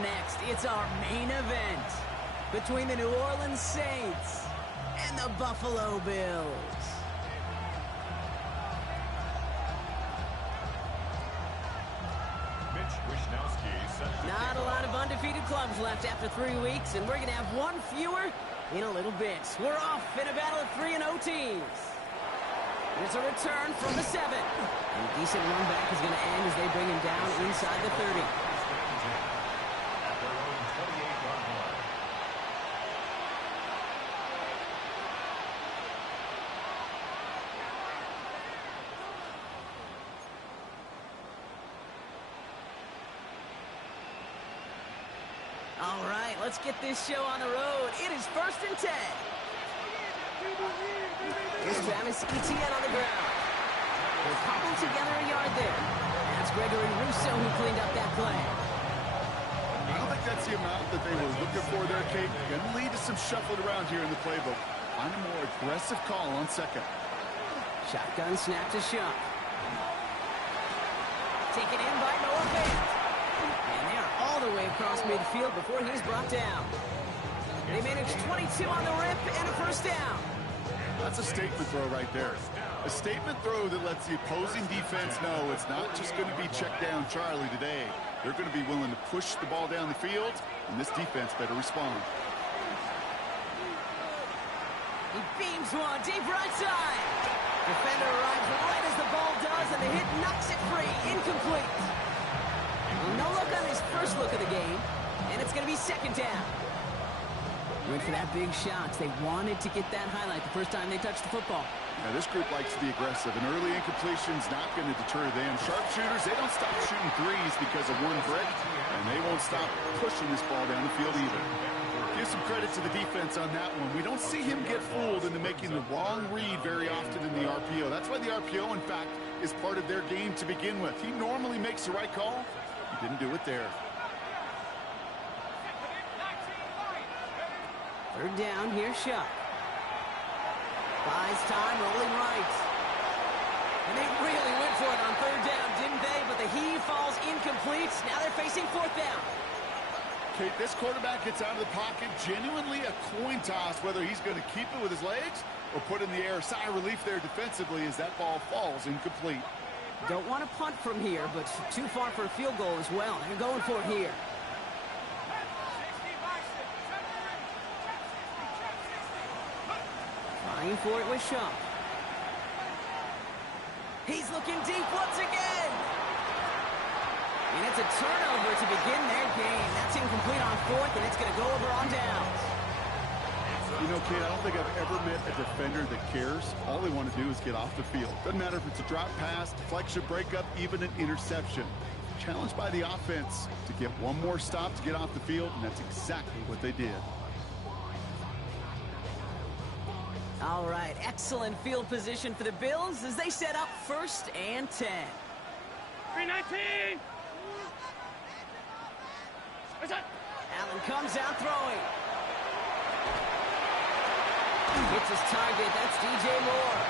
next, it's our main event between the New Orleans Saints and the Buffalo Bills. Not a lot of undefeated clubs left after 3 weeks, and we're going to have one fewer in a little bit. We're off in a battle of 3-0 teams. Here's a return from the 7. And a decent run back is going to end as they bring him down inside the 30. All right, let's get this show on the road. It is 1st and 10. Here's Travis Etienne on the ground. They're cobbled together a yard there. That's Gregory Rousseau who cleaned up that play. I don't think that's the amount that they were looking for there, Kate. Going to lead to some shuffling around here in the playbook. Find a more aggressive call on 2nd. Shotgun snap to Shuck. Taken in by Noah Fant. And they're all the way across midfield before he's brought down. They managed 22 on the rip and a 1st down. That's a statement throw right there. A statement throw that lets the opposing defense know it's not just going to be check down Charlie today. They're going to be willing to push the ball down the field, and this defense better respond. He beams one deep right side. Defender arrives right as the ball does, and the hit knocks it free. Incomplete. Well, no look on his first look of the game, and it's going to be 2nd down. Went for that big shot. They wanted to get that highlight the first time they touched the football. Now, this group likes to be aggressive, and early incompletion's not going to deter them. Sharpshooters, they don't stop shooting threes because of one brick, and they won't stop pushing this ball down the field either. Give some credit to the defense on that one. We don't see him get fooled into making the wrong read very often in the RPO. That's why the RPO, in fact, is part of their game to begin with. He normally makes the right call. He didn't do it there. 3rd down, here's Shuck. Buys time, rolling right. And they really went for it on 3rd down, didn't they? But the heave falls incomplete. Now they're facing 4th down. Kate, this quarterback gets out of the pocket, genuinely a coin toss, whether he's going to keep it with his legs or put in the air. Sigh of relief there defensively as that ball falls incomplete. Don't want to punt from here, but too far for a field goal as well. They're going for it here. Trying for it with Shuck. He's looking deep once again. And it's a turnover to begin their game. That's incomplete on 4th, and it's going to go over on downs. You know, Kate, I don't think I've ever met a defender that cares. All they want to do is get off the field. Doesn't matter if it's a drop pass, deflection, breakup, even an interception. Challenged by the offense to get one more stop to get off the field, and that's exactly what they did. All right, excellent field position for the Bills as they set up 1st and 10. 319! Allen comes out throwing. Hits his target. That's DJ Moore.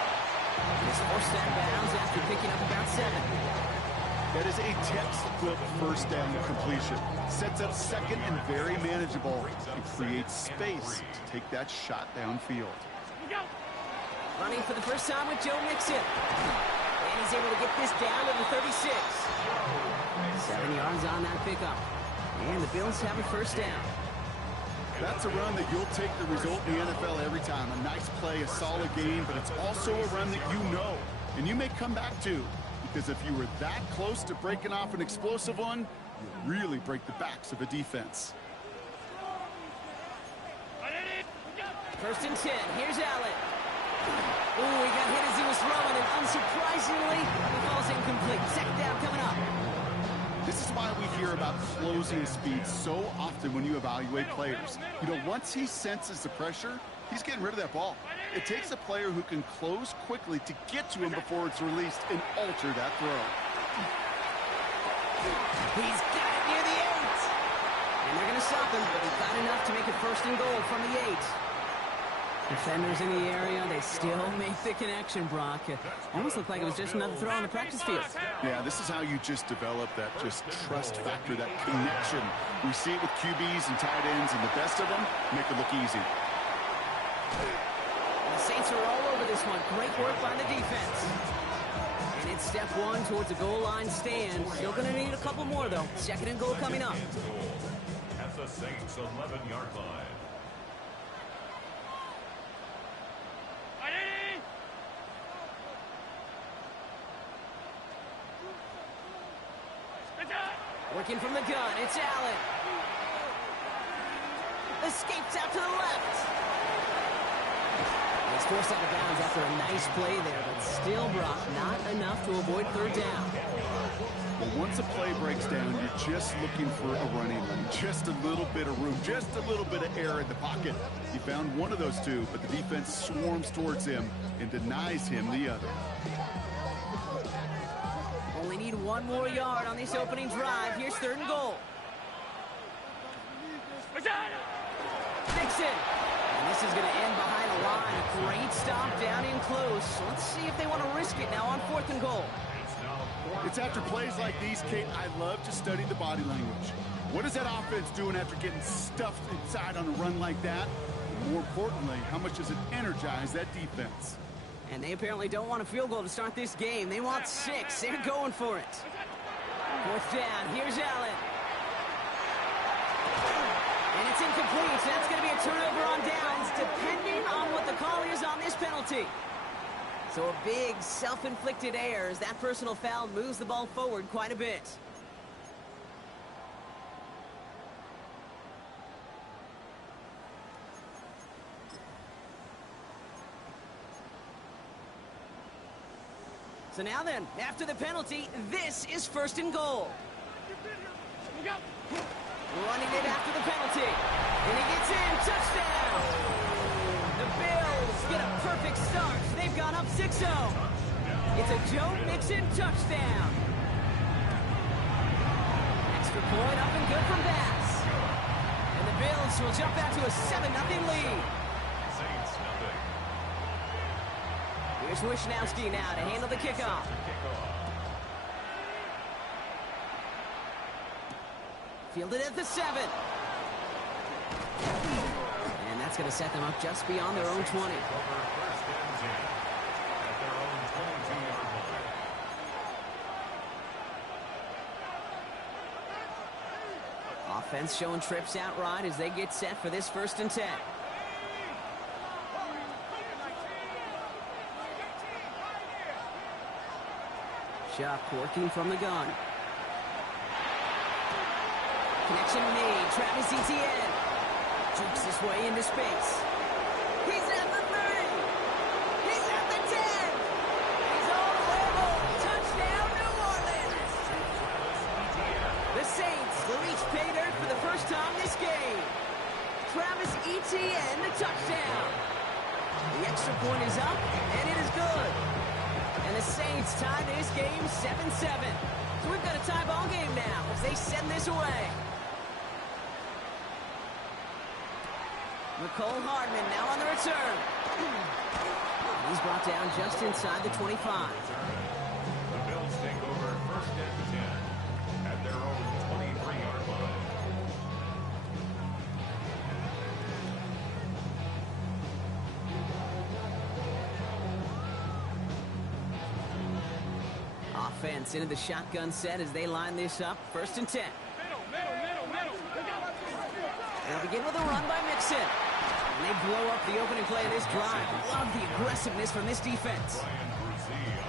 He's forced out of bounds after picking up about 7. That is a textbook 1st down completion. Sets up 2nd and very manageable. It creates space to take that shot downfield. Running for the first time with Joe Mixon. And he's able to get this down to the 36. 7 yards on that pickup. And the Bills have a 1st down. That's a run that you'll take the result in the NFL every time. A nice play, a solid game, but it's also a run that you know, and you may come back to, because if you were that close to breaking off an explosive one, you really break the backs of a defense. 1st and 10. Here's Allen. Ooh, he got hit as he was throwing, and unsurprisingly, he falls incomplete. 2nd down coming up. This is why we hear about closing speed so often when you evaluate players. You know, once he senses the pressure, he's getting rid of that ball. It takes a player who can close quickly to get to him before it's released and alter that throw. He's got it near the 8. And they're going to stop him, but he's got enough to make it 1st and goal from the 8. Defenders in the area, they still make the connection, Brock. Almost looked like it was just another throw on the practice field. Yeah, this is how you just develop that just trust factor, that connection. We see it with QBs and tight ends, and the best of them make it look easy. The Saints are all over this one. Great work by the defense. And it's step one towards a goal line stand. Still going to need a couple more, though. Second and goal coming up. At the Saints' 11-yard line. Working from the gun, it's Allen. Escapes out to the left. He's forced out of bounds after a nice play there, but still, Brock, not enough to avoid third down. Well, once a play breaks down, you're just looking for a running lane. Just a little bit of room, just a little bit of air in the pocket. He found one of those two, but the defense swarms towards him and denies him the other. Only need one more yard on this opening drive. Here's third and goal. Dixon. And this is going to end behind the line. A great stop down in close. Let's see if they want to risk it now on fourth and goal. It's after plays like these, Kate, I love to study the body language. What is that offense doing after getting stuffed inside on a run like that? And more importantly, how much does it energize that defense? And they apparently don't want a field goal to start this game. They want 6. They're going for it. Fourth down. Here's Allen. And it's incomplete. So that's going to be a turnover on downs, depending on what the call is on this penalty. So a big self-inflicted error as that personal foul moves the ball forward quite a bit. So now then, after the penalty, this is first and goal. Running it after the penalty. And he gets in. Touchdown! The Bills get a perfect start. They've gone up 6-0. It's a Joe Mixon touchdown. Extra point up and good from Bass. And the Bills will jump out to a 7-0 lead. Here's Wishnowski now to handle the kickoff. Fielded at the 7. And that's going to set them up just beyond their own 20. Offense showing trips out right as they get set for this 1st and 10. Chuck working from the gun. Connection made. Travis Etienne jukes his way into space. He's at the 30. He's at the 10. He's all the way home. Touchdown, New Orleans. The Saints will each pay dirt for the first time this game. Travis Etienne, the touchdown. The extra point is up, and it is good. And the Saints tie this game 7-7. So we've got a tie ball game now as they send this away. McCole Hardman now on the return. He's brought down just inside the 25. The Bills take over 1st and 10 at their own 23-yard line. Offense into the shotgun set as they line this up. 1st and 10. They'll begin with a run by Mixon. And they blow up the opening play of this drive. Love the aggressiveness from this defense.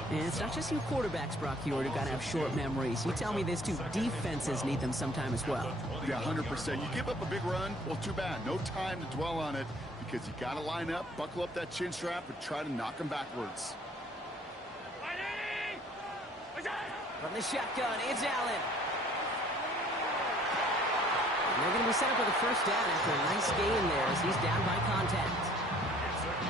And it's not just you quarterbacks, Brock Hewitt, who got to have short memories. You tell me this too. Defenses need them sometime as well. Yeah, 100%. You give up a big run, well, too bad. No time to dwell on it because you got to line up, buckle up that chin strap, and try to knock them backwards. From the shotgun, it's Allen. And they're going to be set up with a 1st down after a nice gain there as he's down by contact.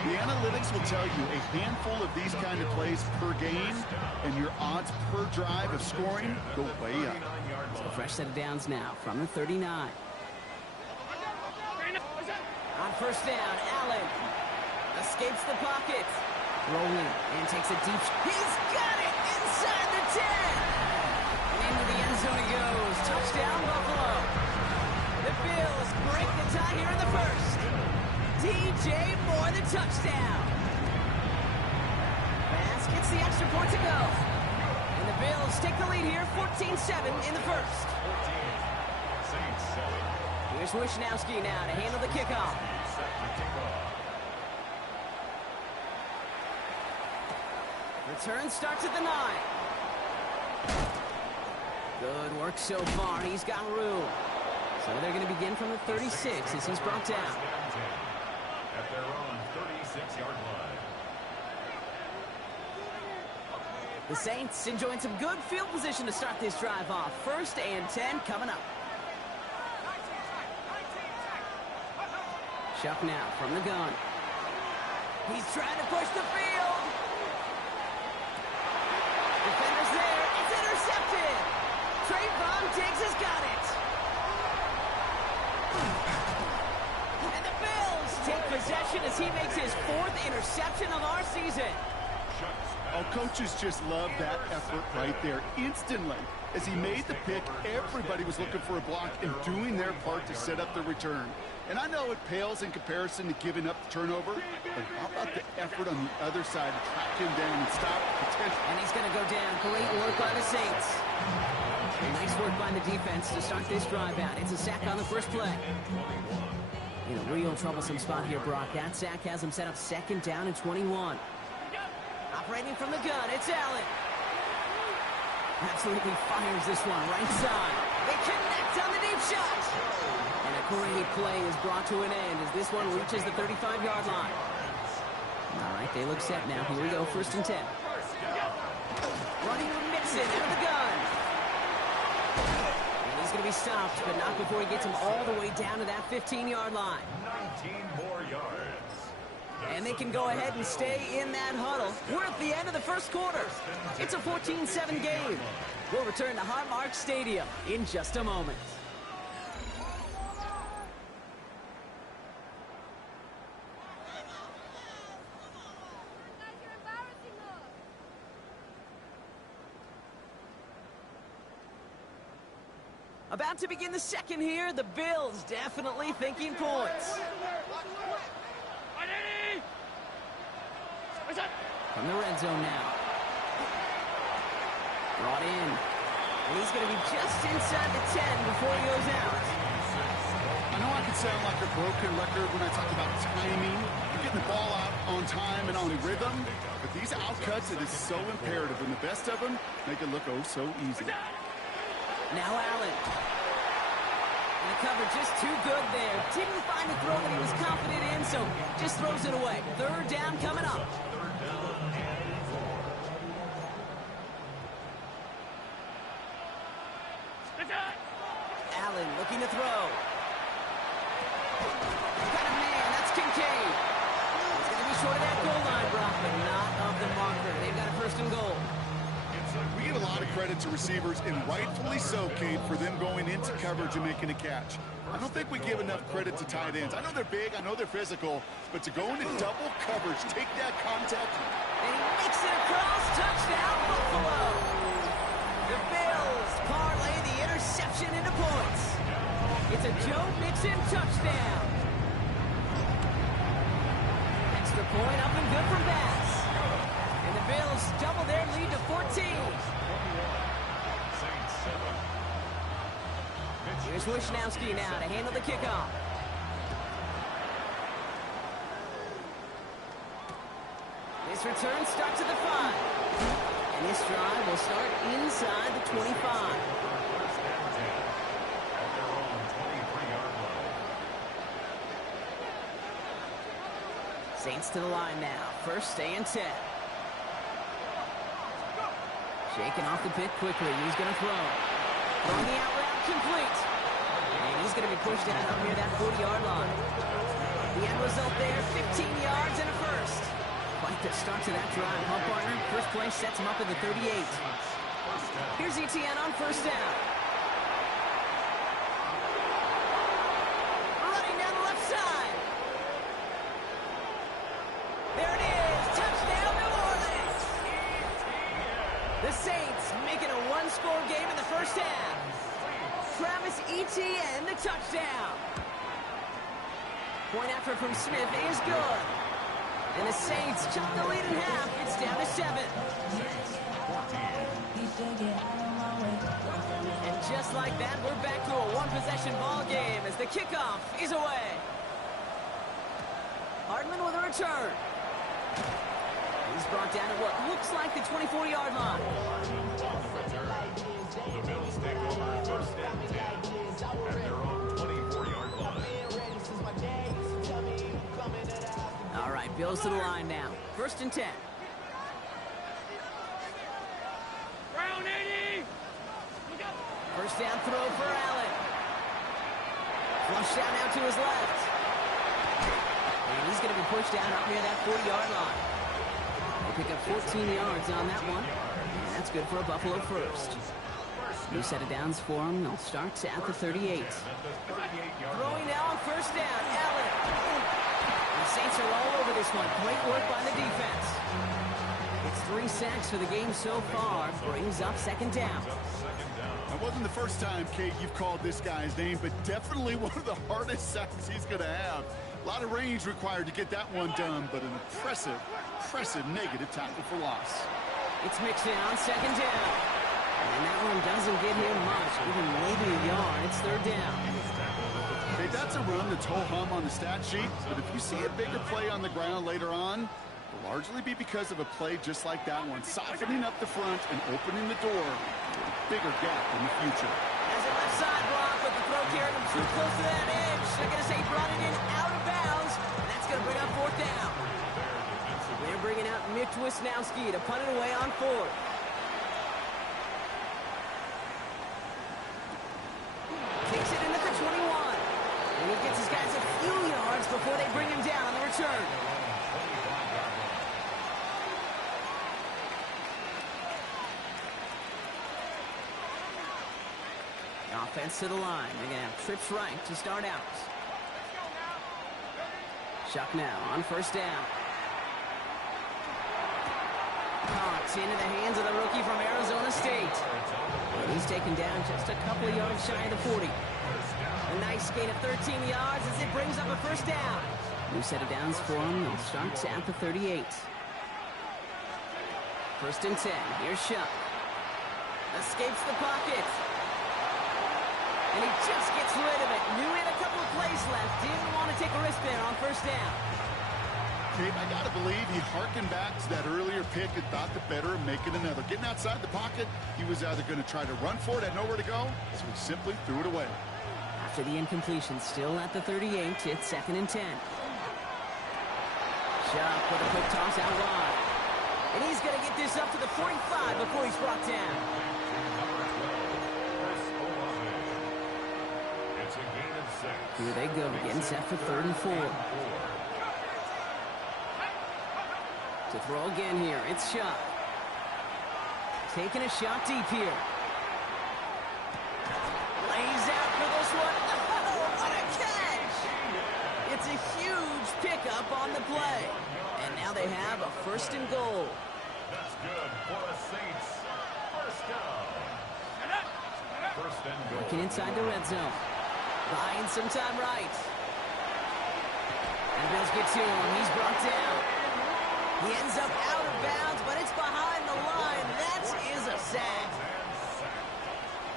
The analytics will tell you a handful of these kind of plays per game, and your odds per drive of scoring go way up. So a fresh set of downs now from the 39. On 1st down, Allen. escapes the pocket. Rolling and takes a deep shot. He's got it inside the 10. And into the end zone he goes. Touchdown, Buffalo. The Bills break the tie here in the first. DJ Moore, the touchdown. Bass gets the extra point to go. And the Bills take the lead here, 14-7 in the first. 14, Saints 7. Here's Wishnowski now to handle the kickoff. Return starts at the 9. Good work so far. He's got room. So they're going to begin from the 36 as he's brought down. At their own 36-yard line. The Saints enjoying some good field position to start this drive off. 1st and 10 coming up. Chuck now from the gun. He's trying to push the field. Defender's there. It's intercepted. Trayvon Diggs has got it. And the Bills take possession as he makes his 4th interception of our season. Oh, coaches just love that effort right there. Instantly, as he made the pick, everybody was looking for a block and doing their part to set up the return. And I know it pales in comparison to giving up the turnover, but how about the effort on the other side to track him down and stop potential? And he's going to go down. Great work by the Saints. Nice work by the defense to start this drive out. It's a sack on the first play. In a real troublesome spot here, Brock. That sack has him set up 2nd down and 21. Operating from the gun, it's Allen. Absolutely fires this one right side. They connect on the deep shot. And a great play is brought to an end as this one reaches the 35-yard line. All right, they look set now. Here we go, 1st and 10. Running with Mixon out of the gun. And he's going to be stopped, but not before he gets him all the way down to that 15-yard line. 19 more yards. And they can go ahead and stay in that huddle. We're at the end of the first quarter. It's a 14-7 game. We'll return to Highmark Stadium in just a moment. About to begin the second here. The Bills definitely thinking points. From the red zone now. Brought in. And he's going to be just inside the 10 before he goes out. I know I can sound like a broken record when I talk about timing and getting the ball out on time and on rhythm, but these outcuts, it is so imperative, and the best of them make it look oh so easy. Now Allen. And the cover just too good there. Didn't find a throw that he was confident in, so just throws it away. 3rd down coming up. Allen looking to throw. Got a man, that's Kincaid. He's going to be short of that goal line, Brock, but not of the marker. They've got a 1st and goal. We give a lot of credit to receivers, and rightfully so, Cade, for them going into coverage and making a catch. I don't think we give enough credit to tight ends. I know they're big, I know they're physical, but to go into double coverage, take that contact. And he makes it across. Touchdown, Buffalo. The Bills parlay the interception into points. It's a Joe Mixon touchdown. Extra point up and good for Bass. And the Bills double their lead to 14. Here's Wishnowski now to handle the kickoff. This return starts at the 5. And this drive will start inside the 25. Saints to the line now. 1st and 10. Shaking off the pick quickly. He's going to throw. Throwing the out route complete. And he's going to be pushed out up near that 40-yard line. The end result there, 15 yards and a 1st. Quite the start to that drive, huh, partner? First play sets him up at the 38. Here's Etienne on 1st down. Running down the left side. The Saints making a one-score game in the first half. Travis Etienne, the touchdown. Point effort from Smith is good. And the Saints chop the lead in half. It's down to 7. And just like that, we're back to a one-possession ball game as the kickoff is away. Hardman with a return. He's brought down at what looks like the 24-yard line. The Bills take over first and 10 at their own 24-yard line. All right, Bills to the line now. First and 10. First down throw for Allen. Flush down now to his left. And he's going to be pushed down up near that 40-yard line. They pick up 14 yards on that one. And that's good for a Buffalo first. New set of downs for him. They'll start at the 38. Throwing now on first down. Allen. The Saints are all over this one. Great work by the defense. It's 3 sacks for the game so far. Brings up second down. That wasn't the first time, Kate, you've called this guy's name, but definitely one of the hardest sacks he's going to have. A lot of range required to get that one done, but an impressive negative tackle for loss. It's mixed in on second down. And that one doesn't get him much, even maybe a yard. It's third down. Hey, that's a run that's ho-hum on the stat sheet, but if you see a bigger play on the ground later on, it'll largely be because of a play just like that one, softening up the front and opening the door to a bigger gap in the future. As a left side block, but the throw carried him too close to that edge. They're going to say brought it in out of bounds, and that's going to bring up fourth down. They're bringing out Mitch Wisnowski to punt it away on fourth. Takes it in at the 21. And he gets his guys a few yards before they bring him down on the return. Offense to the line. They're going to have trips right to start out. Shuck now on first down. Oh, it's into the hands of the rookie from Arizona State. And he's taken down just a couple of yards shy of the 40. A nice gain of 13 yards as it brings up a first down. New set of downs for him. They'll start at the 38. First and 10. Here's Shuck. Escapes the pocket. And he just gets rid of it. Knew he had a couple of plays left. Didn't want to take a risk there on first down. Kate, I got to believe he harkened back to that earlier pick and thought the better of making another. Getting outside the pocket, he was either going to try to run for it, had nowhere to go, so he simply threw it away. After the incompletion, still at the 38, it's second and 10. Shuck with a quick toss out wide. And he's going to get this up to the 45 before he's brought down. Here they go, getting set for third and 4. To throw again here, it's Shuck. Taking a shot deep here. Lays out for this one. Oh, what a catch! It's a huge pickup on the play. And now they have a first and goal. That's good for the Saints. First down. First and goal. Working inside the red zone. Buying some time right. And Bills get to him. He's brought down. He ends up out of bounds, but it's behind the line. That is a sack.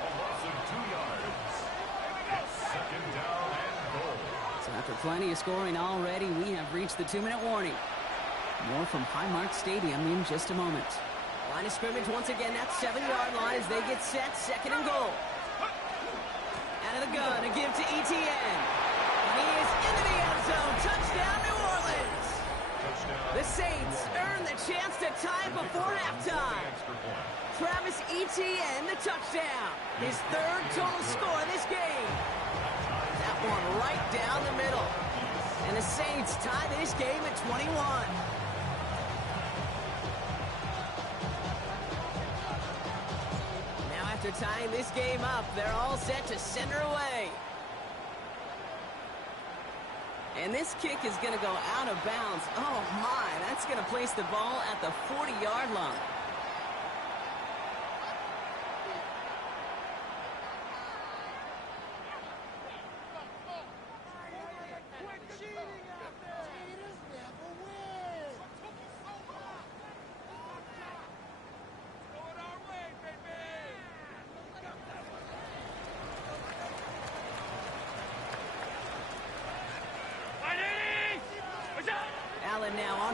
A loss of 2 yards. It's second down and goal. So after plenty of scoring already, we have reached the 2-minute warning. More from Highmark Stadium in just a moment. Line of scrimmage once again, that 7-yard line as they get set, second and goal. Out of the gun, a give to Etienne. And he is into the end zone. Touchdown, New Orleans. The Saints earn the chance to tie before halftime. Travis Etienne, the touchdown. His third total score this game. That one right down the middle. And the Saints tie this game at 21. After tying this game up, they're all set to center away. And this kick is going to go out of bounds. Oh, my. That's going to place the ball at the 40-yard line.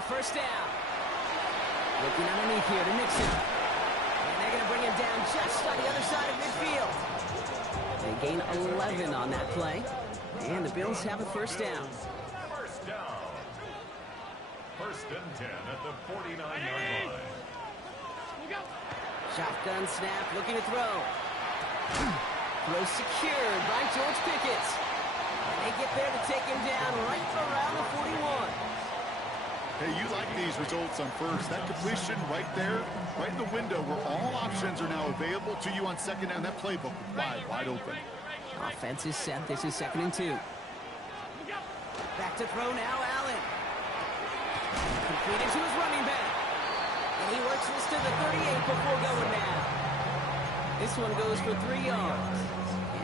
first down. Looking underneath here to Nixon. And they're going to bring him down just on the other side of midfield. They gain 11 on that play. And the Bills have a first down. First down. First and 10 at the 49-yard line. Shotgun snap, looking to throw. Throw secured by George Pickett. And they get there to take him down right around the 41. Hey, you like these results on first. That completion right there, right in the window where all options are now available to you on second down. That playbook wide open. Offense is set. This is 2nd and 2. Back to throw now, Allen. Completed to his running back. And he works this to the 38 before going down. This one goes for 3 yards.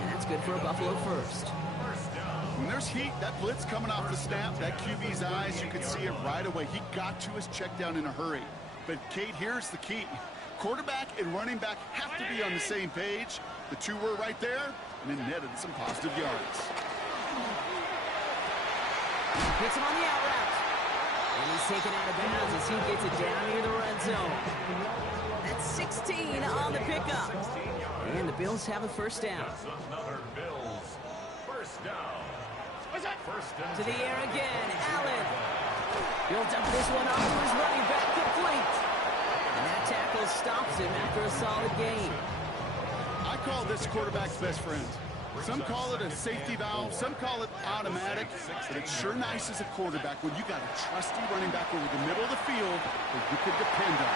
And that's good for a Buffalo first. When there's heat, that blitz coming off the snap, that QB's eyes, you can see it right away. He got to his check down in a hurry. But, Kate, here's the key. Quarterback and running back have to be on the same page. The two were right there, and it netted some positive yards. Hits him on the out route. And he's taken out of bounds as he gets it down near the red zone. That's 16 on the pickup. And the Bills have a first down. Another Bills first down. To the air again, Allen. He'll dump this one off to his running back, complete. And that tackle stops him after a solid gain. I call this quarterback's best friend. Some call it a safety valve, some call it automatic, but it's sure nice as a quarterback when you got a trusty running back over the middle of the field that you could depend on.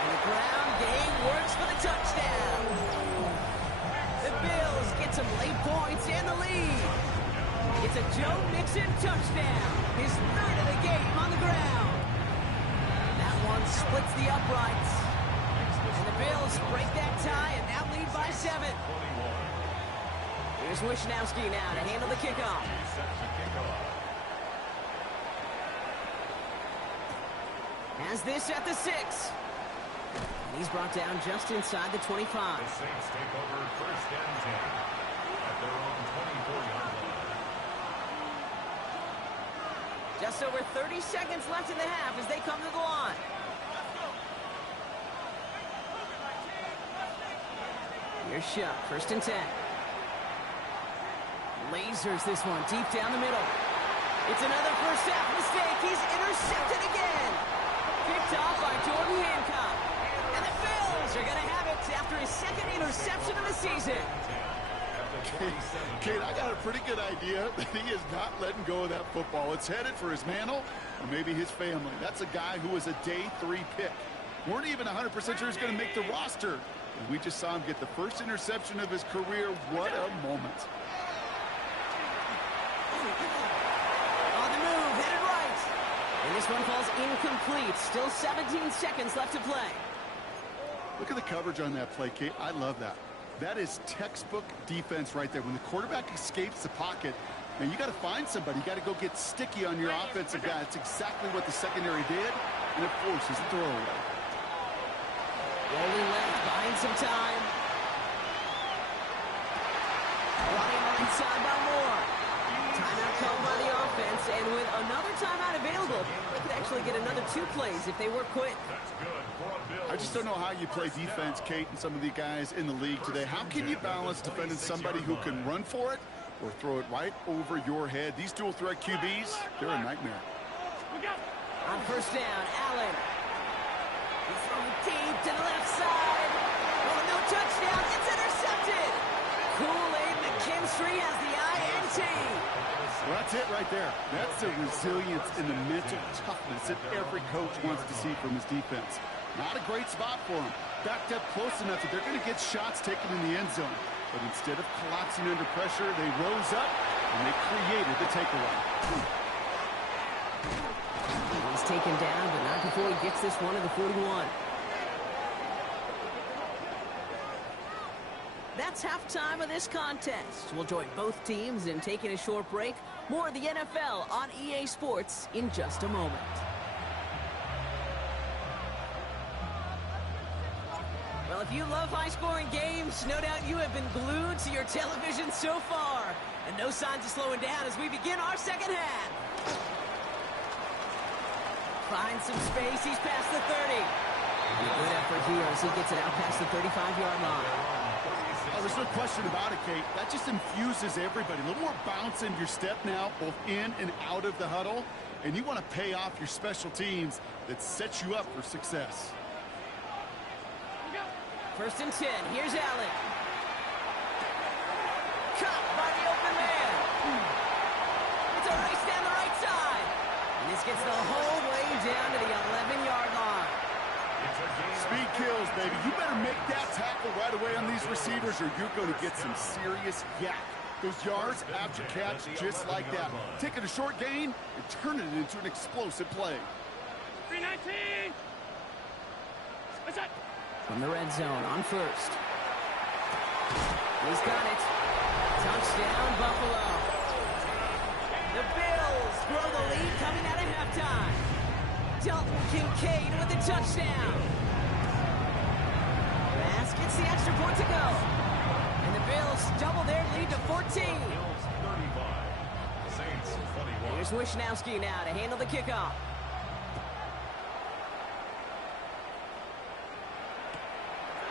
And the ground game works for the touchdown. The Bills get some late points and the lead. It's a Joe Mixon touchdown, his 3rd of the game on the ground. That one splits the uprights. And the Bills break that tie and now lead by 7. Here's Wishnowski now to handle the kickoff. Has this at the 6. And he's brought down just inside the 25. The Saints take over first and 10 at their own 24-yard line. Just over 30 seconds left in the half as they come to the line. Here's Shuck, 1st and 10. Lasers this one deep down the middle. It's another first half mistake. He's intercepted again. Picked off by Jordan Hancock. And the Bills are going to have it after his 2nd interception of the season. Kate, I got a pretty good idea that he is not letting go of that football. It's headed for his mantle or maybe his family. That's a guy who was a day 3 pick. Weren't even 100% sure he's going to make the roster. And we just saw him get the first interception of his career. What a moment. On the move, headed right. And this one falls incomplete. Still 17 seconds left to play. Look at the coverage on that play, Kate. I love that. That is textbook defense right there. When the quarterback escapes the pocket, man, you got to find somebody. You got to go get sticky on your offensive guy. It's exactly what the secondary did, and it forces the throwaway. Rolling left, buying some time. Running on the inside by Moore. Timeout called by the offense, and with another timeout available, they could actually get another 2 plays if they were quick. I just don't know how you play defense, Kate, and some of the guys in the league today. How can you balance defending somebody who can run for it or throw it right over your head? These dual threat QBs, they're a nightmare. On first down, Allen. He's throwing deep to the left side. Oh, no touchdown. It's intercepted. Kool-Aid McKinstry has the INT. Well, that's it right there. That's the resilience and the mental toughness that every coach wants to see from his defense. Not a great spot for him. Backed up close enough that they're going to get shots taken in the end zone. But instead of collapsing under pressure, they rose up and they created the takeaway. He's taken down, but not before he gets this one to the 41. That's halftime of this contest. We'll join both teams in taking a short break. More of the NFL on EA Sports in just a moment. Well, if you love high-scoring games, no doubt you have been glued to your television so far. And no signs of slowing down as we begin our second half. finds some space. He's past the 30. And a good effort here as he gets it out past the 35-yard line. Oh, there's no question about it, Kate. That just infuses everybody. A little more bounce in your step now, both in and out of the huddle. And you want to pay off your special teams that sets you up for success. 1st and 10. Here's Allen. Caught by the open man. It's a race down the right side. And this gets the whole way down to the 11-yard line. Speed kills, baby. You better make that tackle right away on these receivers or you're going to get some serious yak. Those yards after catch just like that. Taking a short gain and turning it into an explosive play. 319. What's that? From the red zone on 1st. He's got it. Touchdown, Buffalo. The Bills grow the lead coming out of halftime. Dalton Kincaid with the touchdown. Bass gets the extra point to go. And the Bills double their lead to 14. Bills 35. Saints 21. Here's Wisnowski now to handle the kickoff.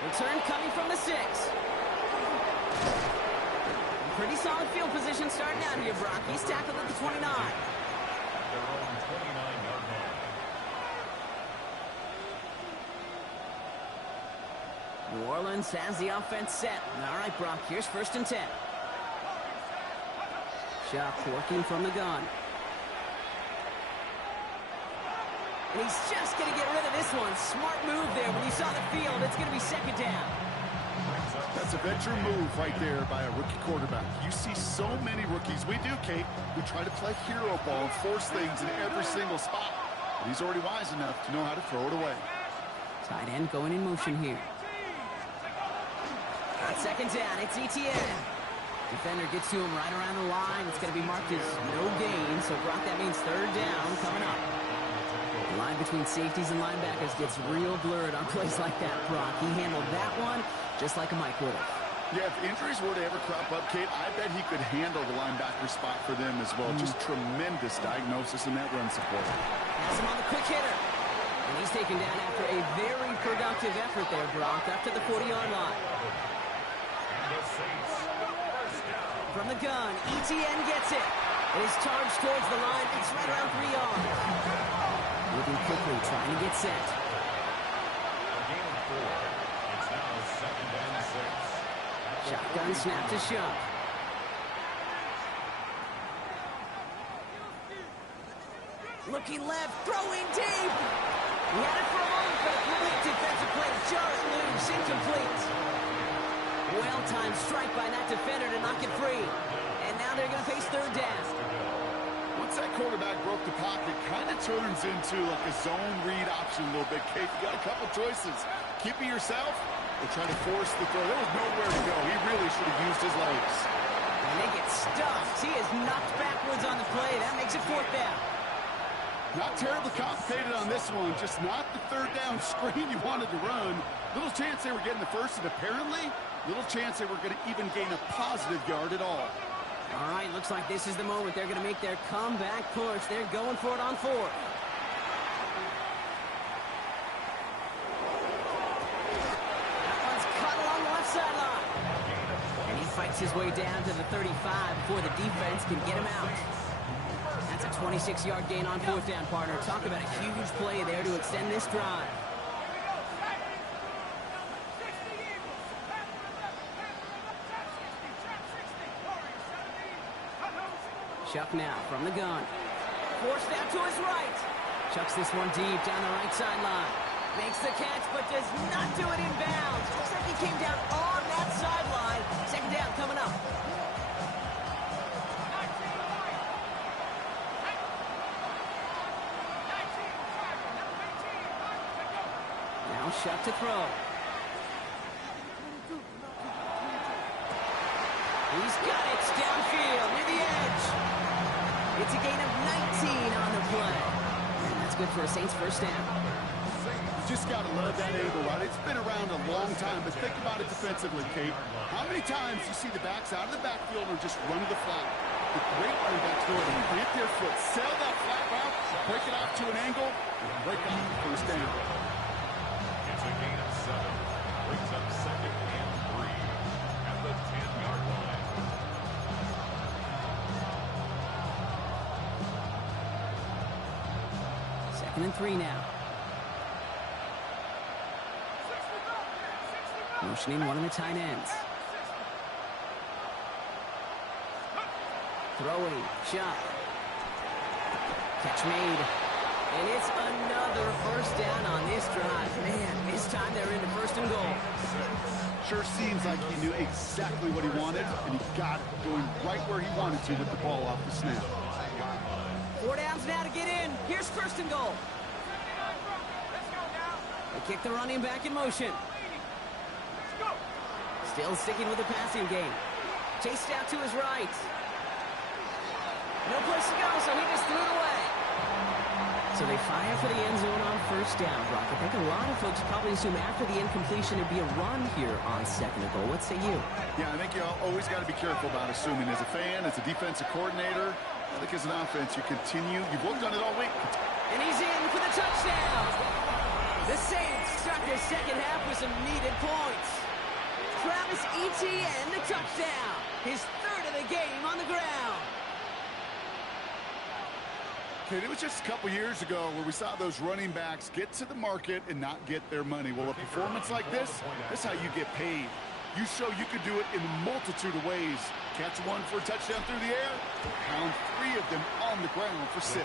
Return coming from the 6. Pretty solid field position starting out here, Brock. He's tackled at the 29. At their own 29-yard line. New Orleans has the offense set. All right, Brock, here's 1st and 10. Shock working from the gun. And he's just going to get rid of this one. Smart move there. When you saw the field, it's going to be 2nd down. That's a veteran move right there by a rookie quarterback. You see so many rookies, we do, Kate, who try to play hero ball and force things in every single spot. But he's already wise enough to know how to throw it away. Tight end going in motion here. On 2nd down, it's Etienne. Defender gets to him right around the line. It's going to be marked as no gain. So, Brock, that means 3rd down coming up. The line between safeties and linebackers gets real blurred on plays like that, Brock. He handled that one just like a Mike would have. Yeah, if injuries were to ever crop up, Kate, I bet he could handle the linebacker spot for them as well. Just tremendous diagnosis in that run support. Has him on the quick hitter. And he's taken down after a very productive effort there, Brock, up to the 40-yard line. From the gun, Etienne gets it. It is charged towards the line. It's right around 3 yards. Moving quickly, trying to get set. A gain of 4. It's now 2nd and 6. Shotgun snap to Shuck. Looking left, throwing deep. He had it for a moment, but a great defensive play. Just loose, incomplete. Well-timed strike by that defender to knock it free. And now they're going to face 3rd down. Once that quarterback broke the pocket, kind of turns into like a zone read option a little bit. Kate, you got a couple choices. Keep it yourself or try to force the throw. There was nowhere to go. He really should have used his legs. And they get stuffed. He is knocked backwards on the play. That makes it 4th down. Not terribly complicated on this one. Just not the 3rd down screen you wanted to run. Little chance they were getting the first, and apparently little chance they were going to even gain a positive yard at all. All right, looks like this is the moment they're going to make their comeback push. They're going for it on 4th. That one's cut along the left sideline. And he fights his way down to the 35 before the defense can get him out. That's a 26-yard gain on 4th down, partner. Talk about a huge play there to extend this drive. Chuck now from the gun. Forced out to his right. Chucks this one deep down the right sideline. Makes the catch, but does not do it in bounds. Looks like he came down on that sideline. 2nd down coming up. Now Chuck to throw. He's got it downfield near the edge. It's a gain of 19 on the play. And that's good for a Saints 1st down. You just got to love that angle, right? It's been around a long time, but think about it defensively, Kate. How many times you see the backs out of the backfield or just run to the flat? the great running backs do it. Hit their foot, sell that flat route, break it off to an angle, and break off the first down. It's a gain of 7. Brings up 2nd and 3 at the 10-yard line. Second and 3 now. Motioning one of the tight ends. Throwing, shot. Catch made. And it's another first down on this drive. Man, this time they're into first and goal. Sure seems like he knew exactly what he wanted, and he got it going right where he wanted to with the ball off the snap. 4 downs now to get in. Here's first and goal. They kick the running back in motion. Still sticking with the passing game. Chased out to his right. No place to go, so he just threw it away. So they fire for the end zone on first down, Brock. I think a lot of folks probably assume after the incompletion it'd be a run here on second and goal. What say you? Yeah, I think you always got to be careful about assuming. As a fan, as a defensive coordinator, I think as an offense, you continue. You've worked on it all week. And he's in for the touchdown. The Saints start their second half with some needed points. Travis Etienne, the touchdown. His third of the game on the ground. It was just a couple years ago where we saw those running backs get to the market and not get their money. Well, a performance like this is how you get paid. You show you could do it in a multitude of ways. Catch one for a touchdown through the air, pound 3 of them on the ground for 6.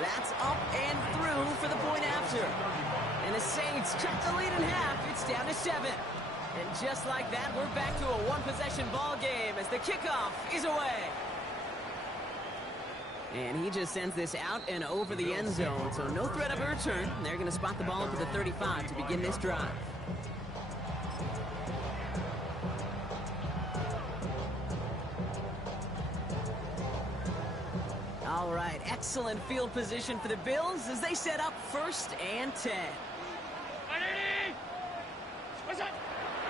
That's up and through for the point after. And the Saints cut the lead in half. It's down to 7. And just like that, we're back to a one-possession ball game as the kickoff is away. And he just sends this out and over the end zone, so no threat of a return. They're going to spot the ball up at the 35 to begin this drive. All right, excellent field position for the Bills as they set up first and 10.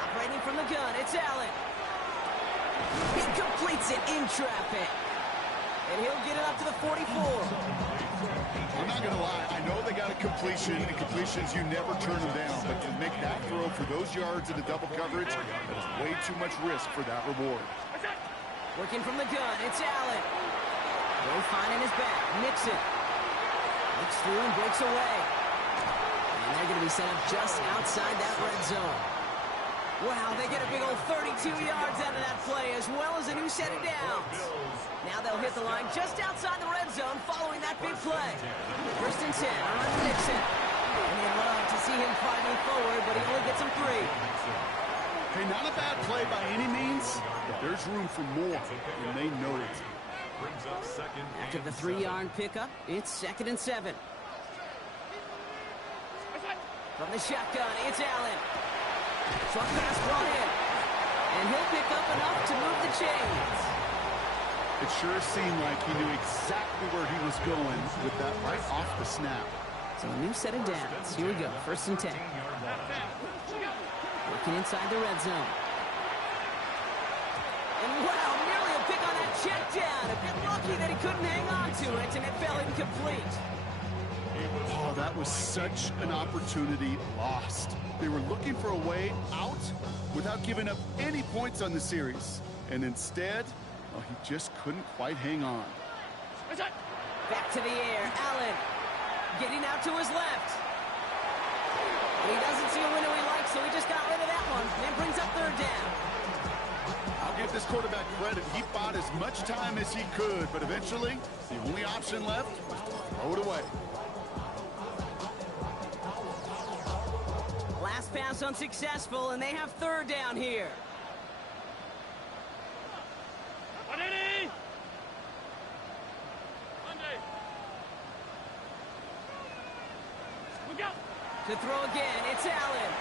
Operating from the gun, it's Allen. He completes it in traffic. And he'll get it up to the 44. I'm not going to lie. I know they got a completion, and completions, you never turn them down. But to make that throw for those yards in the double coverage, that is way too much risk for that reward. Working from the gun, it's Allen. Very fine in his back. Nixon. Looks through and breaks away. And they're going to be set up just outside that red zone. Wow, they get a big old 32 yards out of that play, as well as a new set of downs. Now they'll hit the line just outside the red zone following that big play. First and 10 on Nixon. And they love to see him fighting forward, but he only gets him 3. Hey, not a bad play by any means, but there's room for more, and they know it. After the 3-yard pickup, it's second and 7. From the shotgun, it's Allen. Short pass brought in. And he'll pick up enough to move the chains. It sure seemed like he knew exactly where he was going with that right off the snap. So a new set of downs. Here we go. First and 10. Working inside the red zone. And wow, nearly a pick on that check down. A bit lucky that he couldn't hang on to it, and it fell incomplete. Oh, that was such an opportunity lost. They were looking for a way out without giving up any points on the series. And instead, well, he just couldn't quite hang on. Back to the air. Allen getting out to his left. And he doesn't see a window he likes, so he just got rid of that one. And brings up third down. I'll give this quarterback credit. He bought as much time as he could, but eventually, the only option left was to throw it away. Last pass unsuccessful, and they have third down here. To throw again, it's Allen.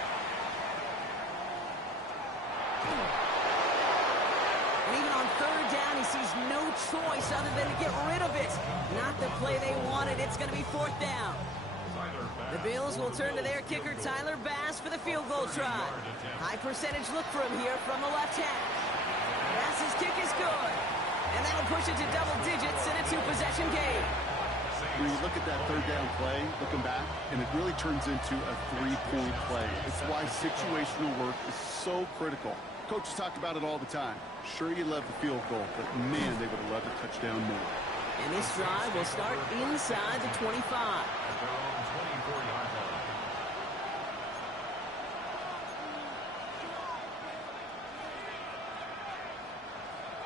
And even on third down, he sees no choice other than to get rid of it. Not the play they wanted. It's going to be fourth down. The Bills will turn to their kicker, Tyler Bass, for the field goal try. High percentage look for him here from the left half. Bass's kick is good. And that'll push it to double digits in a two-possession game. When you look at that third down play, looking back, and it really turns into a three-point play. It's why situational work is so critical. Coaches talk about it all the time. Sure, you love the field goal, but man, they would have loved a touchdown more. And this drive will start inside the 25.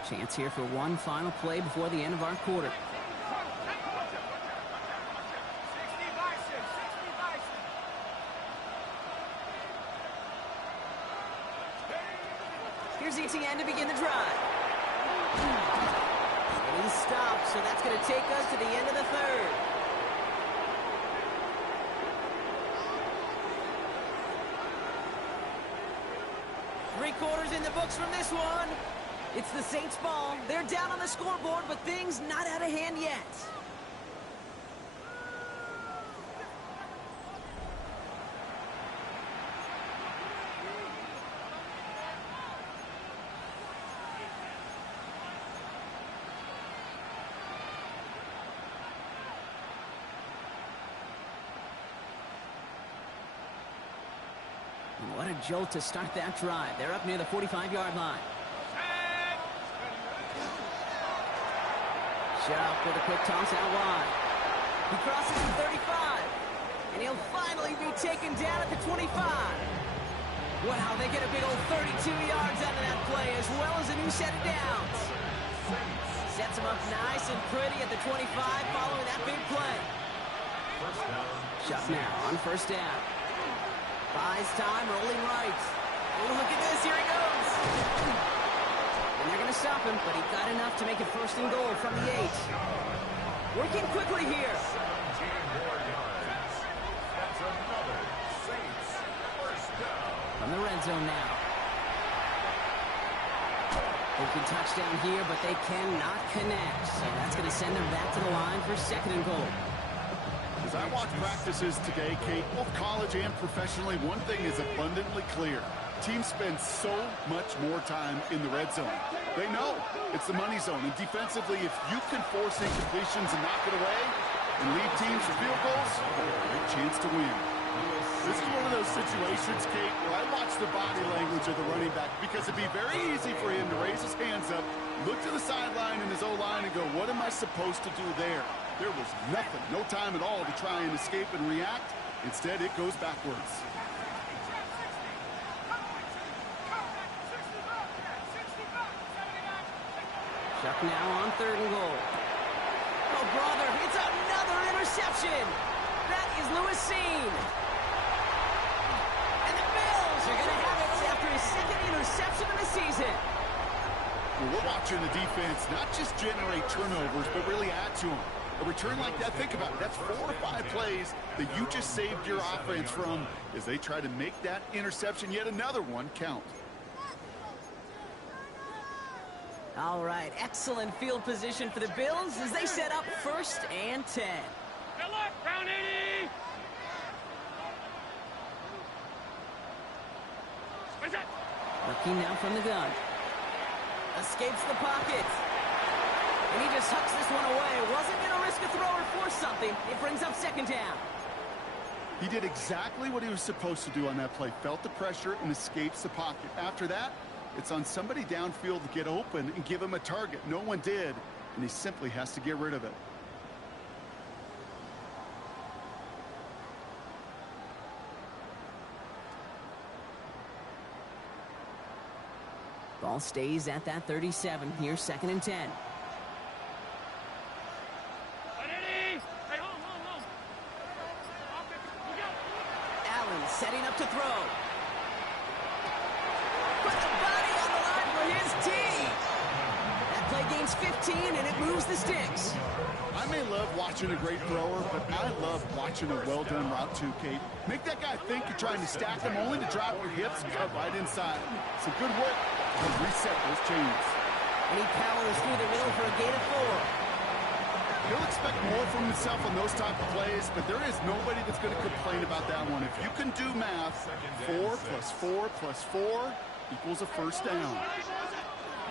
Chance here for one final play before the end of our quarter. Here's ETN to begin the drive. And he's stopped, so that's going to take us to the end of the third. Three quarters in the books from this one. It's the Saints' ball. They're down on the scoreboard, but things not out of hand yet. What a jolt to start that drive. They're up near the 45-yard line. Sharp with a quick toss out wide. He crosses the 35. And he'll finally be taken down at the 25. Wow, they get a big old 32 yards out of that play, as well as a new set of downs. Sets him up nice and pretty at the 25 following that big play. Sharp now on first down. Buys time, rolling right. Oh, look at this, here he goes. And they're going to stop him, but he got enough to make it first and goal from the 8. Working quickly here. From the red zone now. Open touchdown here, but they cannot connect. So that's going to send them back to the line for second and goal. As I watch practices today, Kate, both college and professionally, one thing is abundantly clear. Teams spend so much more time in the red zone. They know it's the money zone. And defensively, if you can force incompletions and knock it away and lead teams for field goals, great chance to win. This is one of those situations, Kate, where I watch the body language of the running back because it'd be very easy for him to raise his hands up, look to the sideline in his O-line and go, what am I supposed to do there? There was nothing, no time at all to try and escape and react. Instead, it goes backwards. Chuck now on third and goal. Oh, brother, it's another interception. That is Lewis Seen. And the Bills are going to have it after his second interception of the season. Well, we're watching the defense not just generate turnovers, but really add to them. A return like that, think about it, that's 4 or 5 plays that you just saved your offense from as they try to make that interception, yet another one, count. All right, excellent field position for the Bills as they set up 1st and 10. Good luck, round 80! What is that? Looking now from the gun. Escapes the pocket. And he just hucks this one away. Wasn't going to risk a throw or force something. It brings up second down. He did exactly what he was supposed to do on that play. Felt the pressure and escapes the pocket. After that, it's on somebody downfield to get open and give him a target. No one did, and he simply has to get rid of it. Ball stays at that 37. Here's 2nd and 10. Setting up to throw. Put the body on the line for his team. That play gains 15, and it moves the sticks. I may love watching a great thrower, but I love watching a well-done route too, Kate. Make that guy think you're trying to stack him only to drop your hips and cut right inside. Some good work to reset those chains. And he powers through the middle for a gain of 4. He'll expect more from himself on those type of plays, but there is nobody that's going to complain about that one. If you can do math, 4 plus 4 plus 4 equals a first down.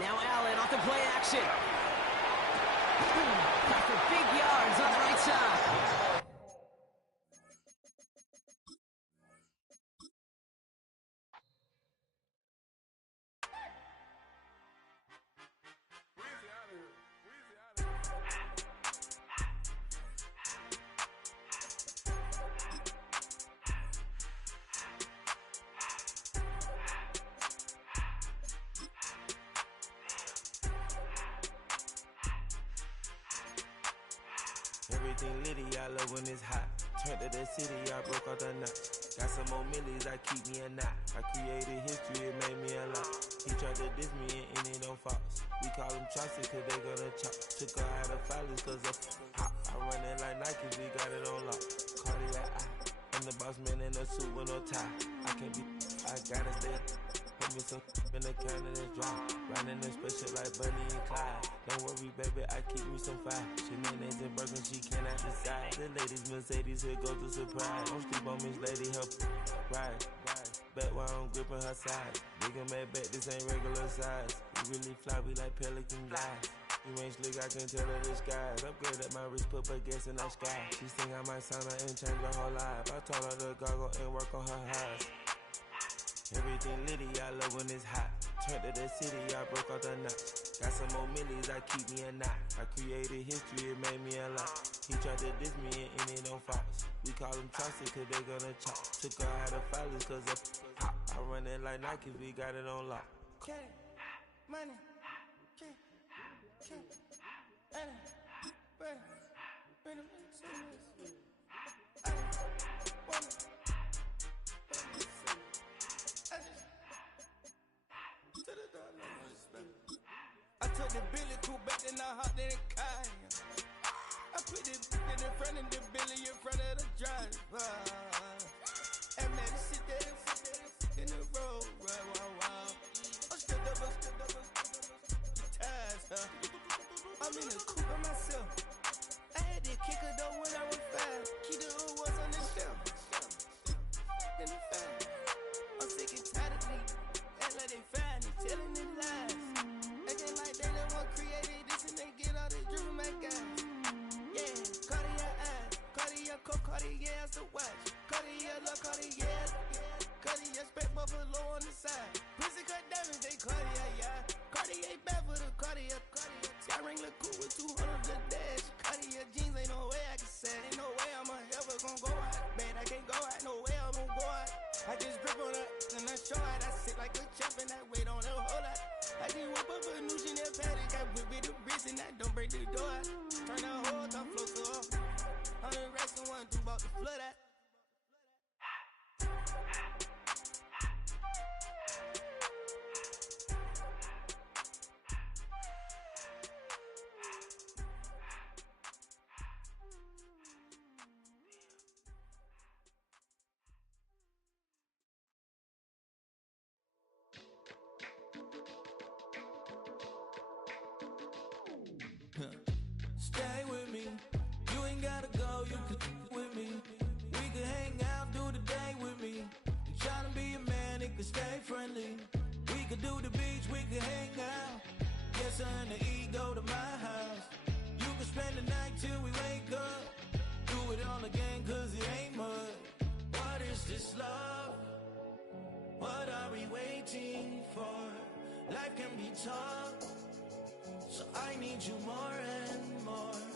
Now Allen off the play action. Got for big yards on the right side. Everything litty, I love when it's hot. Turned to the city, I broke out the knot. Got some more millies, I keep me a knot. I created history, it made me a lot. He tried to diss me and it don't false. We call them chopsticks cause they gonna chop. Took her out of filers cause of hot. I run it like Nike, we got it on lock. Cardiac eye. I'm the boss man in a suit with no tie. I can't be, I gotta stay. Put me some in the can of this dry. Riding this special like Bunny and Clyde. Don't worry, baby, I keep me some fire. She mayonnaise and burger, she cannot decide. The ladies Mercedes, here goes the surprise. Don't sleep on Miss Lady, help ride. Bet while I'm gripping her side. Big and mad bet, this ain't regular size. We really fly, we like pelican guys. You ain't slick, I can tell her the skies. Upgrade at my wrist, put baguettes in the sky. She think I might sign her and change her whole life. I told her to goggle and work on her highs. Everything litty, I love when it's hot. Turned to the city, I broke out the knot. Got some more millies, I keep me a knot. I created history, it made me a lot. He tried to diss me and it don't false. We call them chopsticks cause they gonna chop. Took her out of filers cause of hot. I run it like Nike, we got it on lock. Okay, money, I took the Billy Cool back, then I hopped in the car. I put the in front of the Billy in front of the driver. And man, sit there in the road, right, wow. I'm still double, ties, huh? I'm in the coupe by myself. I had to kick her though when I was 5. Keep the old ones on the shelf. In the file. I'm sick and tired of me. Act like they find it, telling them lies. Acting like they the one created this and they get all this driven my guys. Yeah, Cartier eyes, Cartier coat, Cartier as the watch. Cartier look, Cartier, Cartier spec buffalo on the side. Pussy cut diamonds, they Cartier, yeah. Cartier bad for the Cartier. Sky ring look cool with 200 the dash. Cartier jeans, ain't no way I can say. Ain't no way I'm ever gonna go out. Man, I can't go out, no way I'm gonna go out. I just grip on her and I show out. I sit like a champ and I wait on her whole lot. I just whip up a new Chanel paddock. I whip with the bricks and I don't break the door out. Turn the whole top float to off. 100 racks and 1 2 about to flood out. Stay with me, you ain't gotta go, you can with me. We can hang out, do the day with me. I'm trying to be a man, it can stay friendly. We could do the beach, we can hang out. Yes, I and the E go to my house. You can spend the night till we wake up. Do it all again, cause it ain't mud. What is this love? What are we waiting for? Life can be tough, so I need you more and more.